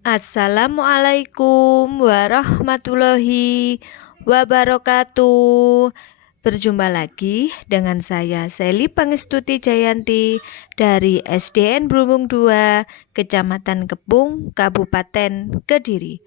Assalamualaikum warahmatullahi wabarakatuh. Berjumpa lagi dengan saya Seli Pangestuti Jayanti dari SDN Brumung 2, Kecamatan Kepung, Kabupaten Kediri.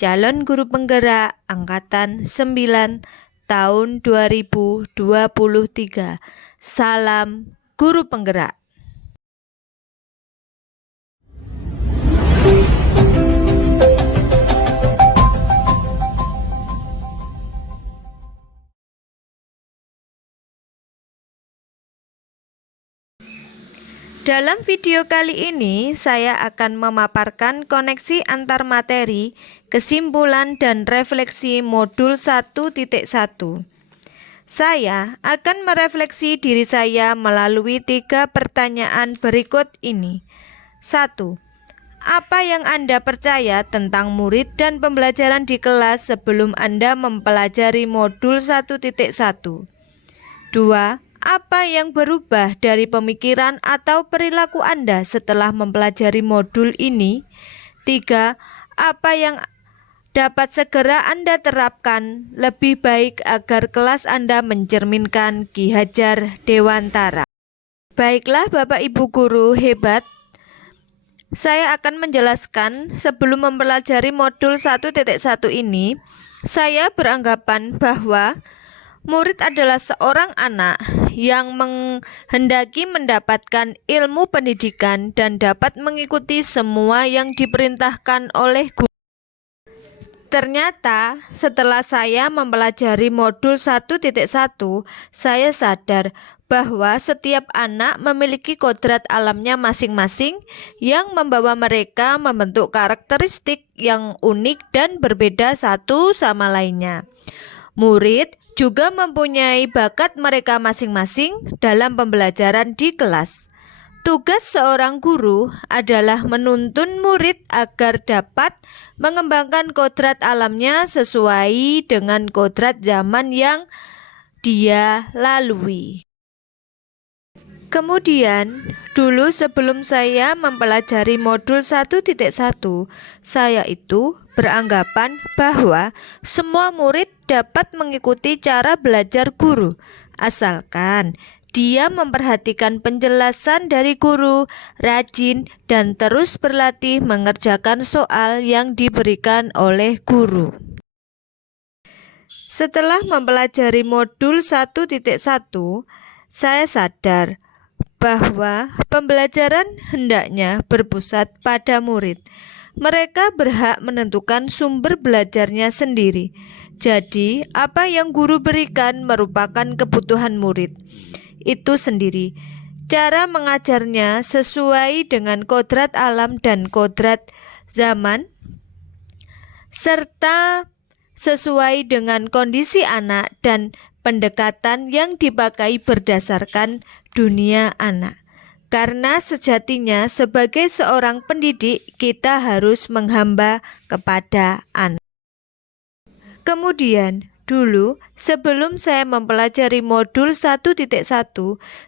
Calon guru penggerak angkatan 9 tahun 2023. Salam guru penggerak. Dalam video kali ini, saya akan memaparkan koneksi antar materi, kesimpulan, dan refleksi modul 1.1. Saya akan merefleksi diri saya melalui 3 pertanyaan berikut ini. 1. Apa yang Anda percaya tentang murid dan pembelajaran di kelas sebelum Anda mempelajari modul 1.1? 2. Apa yang berubah dari pemikiran atau perilaku Anda setelah mempelajari modul ini? 3. Apa yang dapat segera Anda terapkan lebih baik agar kelas Anda mencerminkan Ki Hajar Dewantara? Baiklah Bapak Ibu Guru hebat, saya akan menjelaskan sebelum mempelajari modul 1.1 ini, saya beranggapan bahwa murid adalah seorang anak yang menghendaki mendapatkan ilmu pendidikan dan dapat mengikuti semua yang diperintahkan oleh guru. Ternyata setelah saya mempelajari modul 1.1, saya sadar bahwa setiap anak memiliki kodrat alamnya masing-masing yang membawa mereka membentuk karakteristik yang unik dan berbeda satu sama lainnya. Murid juga mempunyai bakat mereka masing-masing dalam pembelajaran di kelas. Tugas seorang guru adalah menuntun murid agar dapat mengembangkan kodrat alamnya sesuai dengan kodrat zaman yang dia lalui. Kemudian, dulu sebelum saya mempelajari modul 1.1, saya itu beranggapan bahwa semua murid dapat mengikuti cara belajar guru, asalkan dia memperhatikan penjelasan dari guru, rajin, dan terus berlatih mengerjakan soal yang diberikan oleh guru. Setelah mempelajari modul 1.1, saya sadar bahwa pembelajaran hendaknya berpusat pada murid. Mereka berhak menentukan sumber belajarnya sendiri. Jadi, apa yang guru berikan merupakan kebutuhan murid itu sendiri. Cara mengajarnya sesuai dengan kodrat alam dan kodrat zaman, serta sesuai dengan kondisi anak dan pendekatan yang dipakai berdasarkan dunia anak. Karena sejatinya sebagai seorang pendidik kita harus menghamba kepada anak. Kemudian, dulu sebelum saya mempelajari modul 1.1,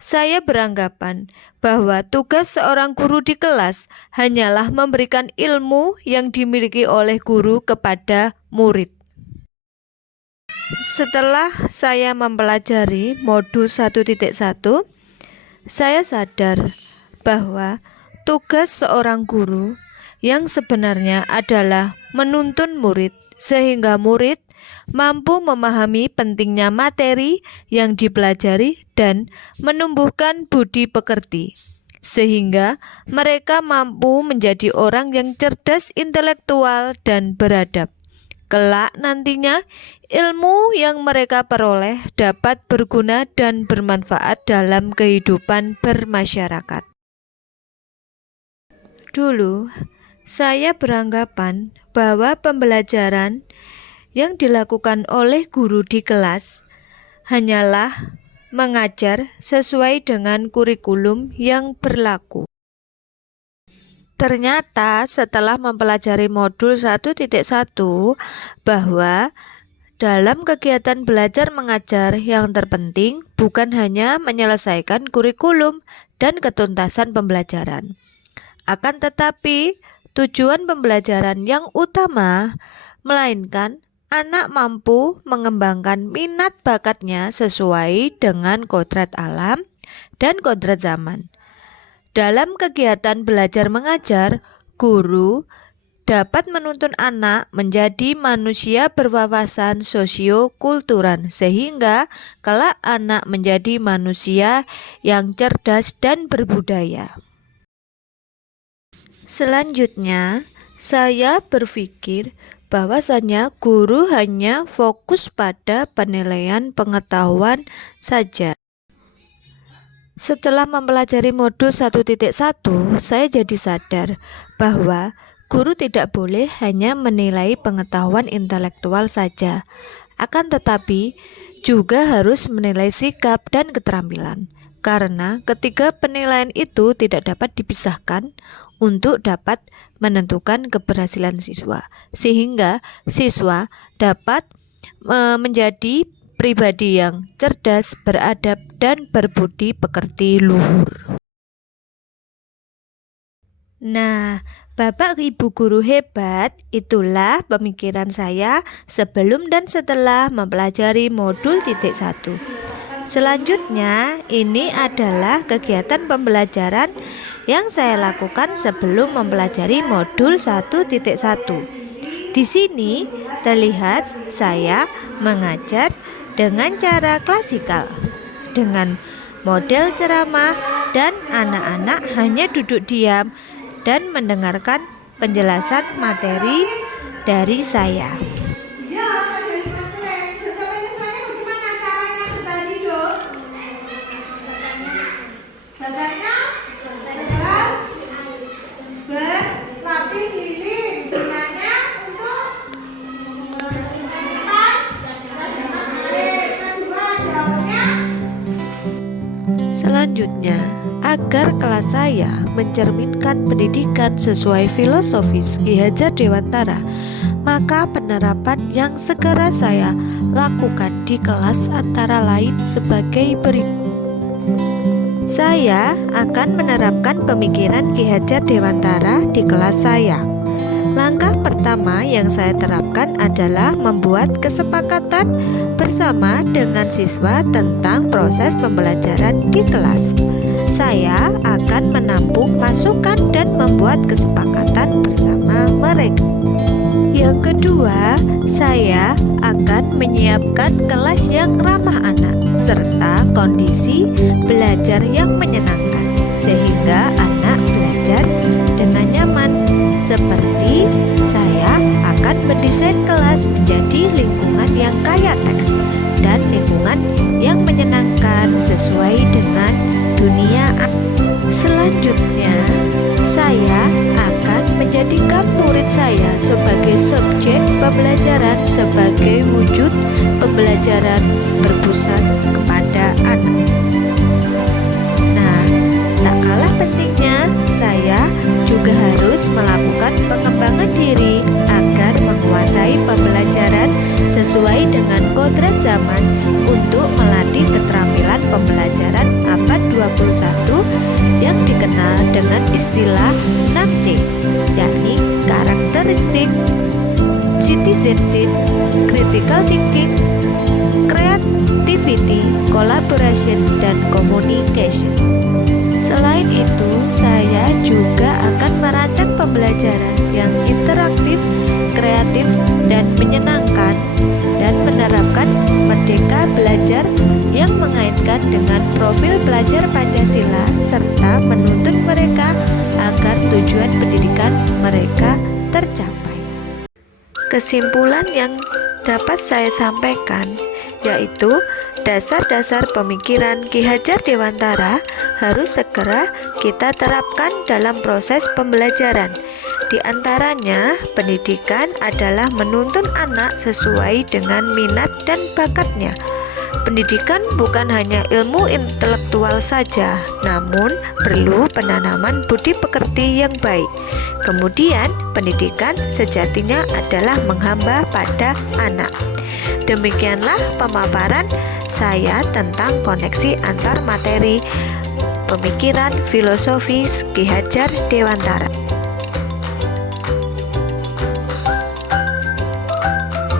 saya beranggapan bahwa tugas seorang guru di kelas hanyalah memberikan ilmu yang dimiliki oleh guru kepada murid. Setelah saya mempelajari modul 1.1, saya sadar bahwa tugas seorang guru yang sebenarnya adalah menuntun murid sehingga murid mampu memahami pentingnya materi yang dipelajari dan menumbuhkan budi pekerti, sehingga mereka mampu menjadi orang yang cerdas intelektual dan beradab. Kelak nantinya ilmu yang mereka peroleh dapat berguna dan bermanfaat dalam kehidupan bermasyarakat. Dulu, saya beranggapan bahwa pembelajaran yang dilakukan oleh guru di kelas hanyalah mengajar sesuai dengan kurikulum yang berlaku. Ternyata setelah mempelajari modul 1.1 bahwa dalam kegiatan belajar mengajar yang terpenting bukan hanya menyelesaikan kurikulum dan ketuntasan pembelajaran. Akan tetapi tujuan pembelajaran yang utama, melainkan anak mampu mengembangkan minat bakatnya sesuai dengan kodrat alam dan kodrat zaman. Dalam kegiatan belajar mengajar, guru dapat menuntun anak menjadi manusia berwawasan sosio-kultural sehingga kelak anak menjadi manusia yang cerdas dan berbudaya. Selanjutnya, saya berpikir bahwasannya guru hanya fokus pada penilaian pengetahuan saja. Setelah mempelajari modul 1.1, saya jadi sadar bahwa guru tidak boleh hanya menilai pengetahuan intelektual saja, akan tetapi juga harus menilai sikap dan keterampilan. Karena ketiga penilaian itu tidak dapat dipisahkan untuk dapat menentukan keberhasilan siswa, sehingga siswa dapat menjadi pribadi yang cerdas, beradab, dan berbudi pekerti luhur. Nah, Bapak Ibu guru hebat, itulah pemikiran saya sebelum dan setelah mempelajari modul titik 1. Selanjutnya, ini adalah kegiatan pembelajaran yang saya lakukan sebelum mempelajari modul 1.1. Di sini terlihat saya mengajar dengan cara klasikal, dengan model ceramah, dan anak-anak hanya duduk diam dan mendengarkan penjelasan materi dari saya. Selanjutnya, agar kelas saya mencerminkan pendidikan sesuai filosofis Ki Hajar Dewantara, maka penerapan yang segera saya lakukan di kelas antara lain sebagai berikut. Saya akan menerapkan pemikiran Ki Hajar Dewantara di kelas saya. Langkah pertama yang saya terapkan adalah membuat kesepakatan bersama dengan siswa tentang proses pembelajaran di kelas. Saya akan menampung masukan dan membuat kesepakatan bersama mereka. Yang kedua, saya akan menyiapkan kelas yang ramah anak serta kondisi belajar yang menyenangkan sehingga anak belajar dengan nyaman. Seperti saya akan mendesain kelas menjadi lingkungan yang kaya teks dan lingkungan yang menyenangkan sesuai dengan dunia. Selanjutnya, saya akan menjadikan murid saya sebagai subjek pembelajaran sebagai wujud pembelajaran berpusat kepada anak. Nah, tak kalah pentingnya, saya juga harus melakukan pengembangan diri agar menguasai pembelajaran sesuai dengan kodrat zaman untuk melatih keterampilan pembelajaran abad 21 yang dikenal dengan istilah 6C, yakni karakteristik, citizenship, critical thinking, creativity, collaboration, dan communication. Selain itu, saya juga akan merancang pembelajaran yang interaktif, kreatif, dan menyenangkan, dan menerapkan merdeka belajar yang mengaitkan dengan profil pelajar Pancasila serta menuntun mereka agar tujuan pendidikan mereka tercapai. Kesimpulan yang dapat saya sampaikan yaitu dasar-dasar pemikiran Ki Hajar Dewantara harus segera kita terapkan dalam proses pembelajaran. Di antaranya, pendidikan adalah menuntun anak sesuai dengan minat dan bakatnya. Pendidikan bukan hanya ilmu intelektual saja, namun perlu penanaman budi pekerti yang baik. Kemudian, pendidikan sejatinya adalah menghamba pada anak. Demikianlah pemaparan saya tentang koneksi antar materi pemikiran filosofis Ki Hajar Dewantara.